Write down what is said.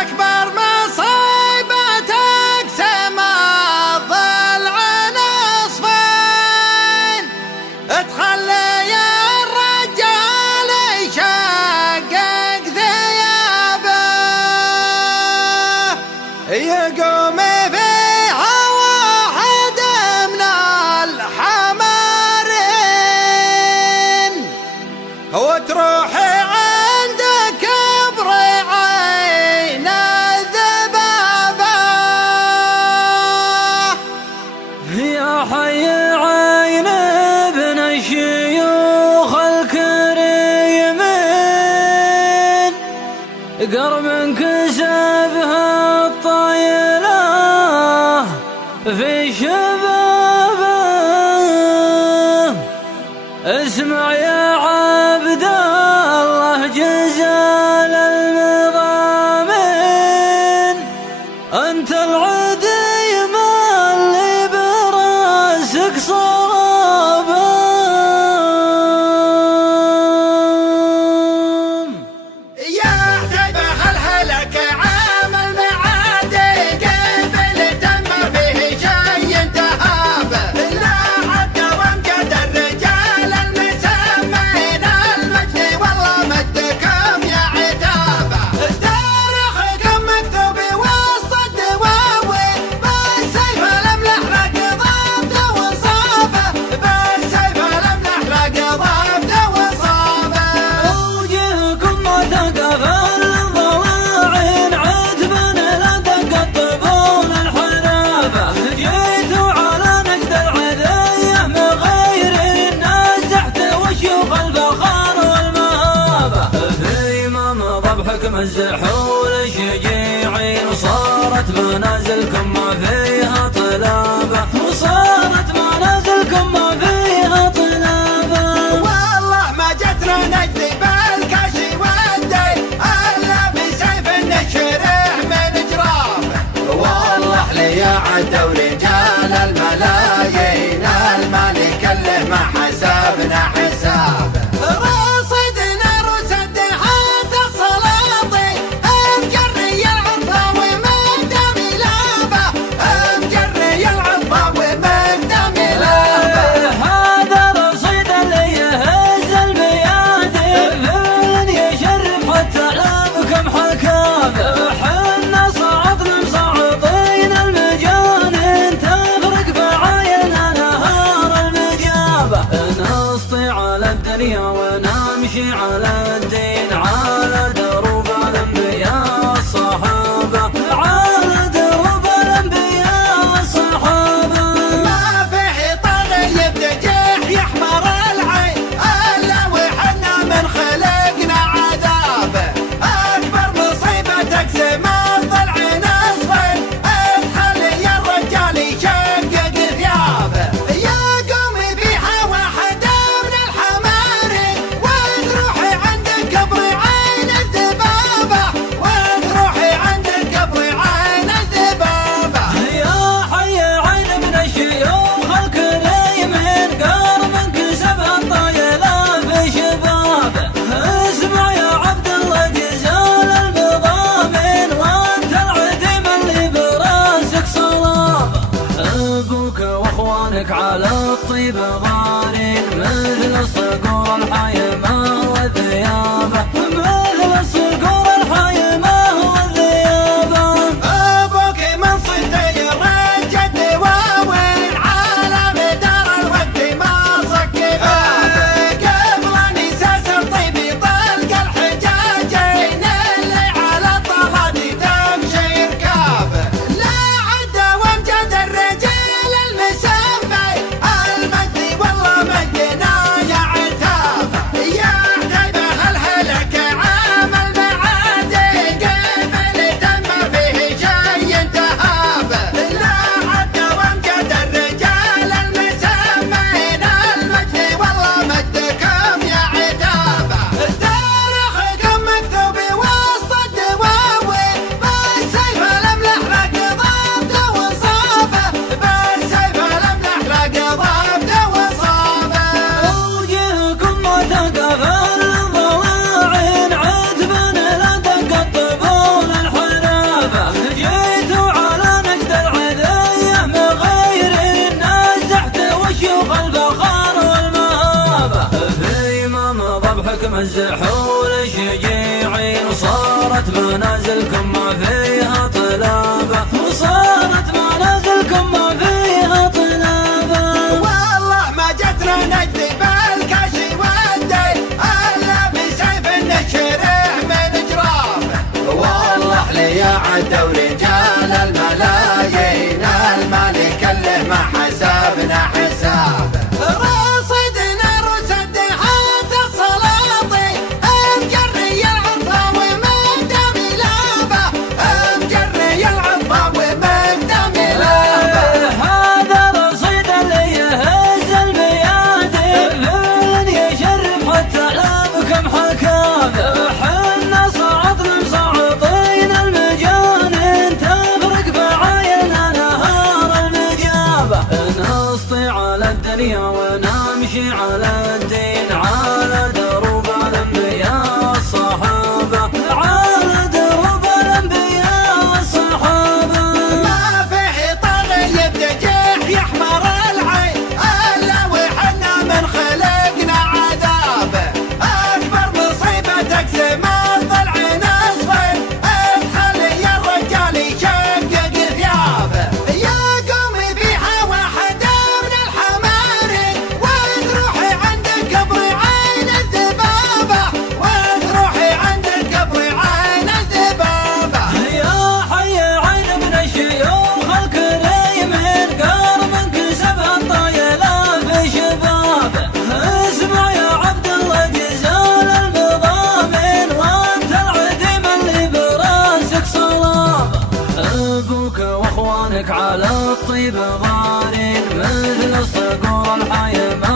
أكبر مصيبة تقسم الضلع نصفين، تخلي الرجال يشقق ثيابه، يقوم فيها واحد من الحمارين وتروحي حي عين ابن الشيوخ الكريمين، قرب كسبها الطايلة في شبابه. اسمع يا عبد الله جزال المضامين، انت العدي صابم. يا عتيبة هالهلك عامل معادي قبل تم فيه شي تهابه، لا عد وامجد الرجال المسمين المجد والله مجدكم يا عتابة. تاريخكم مكتوب وسط الدواوين، بالسيف الاملح لك ضابط وصابه، بالسيف الاملح لك ضابط وصابه. وجهكم ما تقفل الضواعين، عتبا لا تقطبون الحنابه. جيتوا على نقد العذيه مغيرين، نازحت وشيوخ الفخار والمهابه. في ممضى بحكم الزحول الشجيعين، وصارت منازلكم ما فيها طلابه، وصارت منازلكم ما فيها طلابه. والله ما جتنا نجد بالكاشي والدين الا بسيف نشرح من جرابه، والله لي عدوا رجال الملايين المالك اللي ما حسبنا حسابه. رصدنا رصد حتى السلاطين، مجري العطا ومقدم لابه، مجري العطا ومقدم لابه. هذا رصيد اللي يهز البيادي، فعلا يشرف حتى لابكم حكابه. حنا صعدنا مصعطين المجانين، تفرق بعايلنا نهار المجابه. نسطي على الدنيا ونمشي على الدين، على دروب الانبياء الصحابه، على دروب الانبياء الصحابه. ما فيه طغي بتجيح يحمر العين الا وحنا من خلقنا عذابه. اكبر مصيبه تقسم الضلع نصفين، تخلي الرجال يشقق ثيابه، يقوم فيها واحد من الحمارين وتروحي عند قبر عين الذبابه، وتروحي عند قبر عين الذبابه. يا حي عين ابن الشيوخ الكريمين، قرب كسبها الطايلة في شبابه. اسمع يا عبد الله جزال المضامين، وانت العديم اللي براسك صلابه. ابوك واخوانك على الطيب ضارين، مثل الصقور الحيمه والذيابه، مثل الصقور الحيمه والذيابه. أبوك من صدي الرجل دواوين، على مدار الوقت ما صك بابه، قبل نساس الطيب طلق الحجاجين اللي على الطراد تمشي ركابه. لا عد وامجد الرجال المسمي المجد الطين، وصارت منازلكم ما فيها طلابة، وصارت منازلكم ما فيها طلابة. والله ما جتنا نجدي بالكاشي والدين الا بسيف نشرح من جرابه. والله لي عدى ورجال الملايين المال كله ما حسبنا حسابه. رصدنا رصد حتى السلاطين مجري العطا ومقدم لابه، مجري العطا ومقدم لابه. هذا رصيد اللي يهز البيادر، فعلا يشرف حتى لابكم حكابه. حنا صعدنا مصعطين المجانين، تفرق بعاينا نهار النجابة. نسطي على الدنيا ونمشي على الدين، على دروب الانبياء والصحابة، على دروب الانبياء والصحابة. ما فيه طاغي بتجيح يحمر العين الا وحنا من خلقنا عذابه. اكبر مصيبه تقسم الضلع نصفين تخلي الرجال يشقق ثيابه. يا قومي فيها واحد من الحمارين وتروحي عند قبر عين الذبابه، وتروحي عند قبر عين الذبابه. يا حي عين من الشيوخ الكريمين، قلب انكسب الطيلة في شبابه. اسمع يا عبد الله جزال المضامين، وانت العديم اللي براسك صلابه. ابوك واخوانك على الطيب ضارين، مثل الصقور الحي ما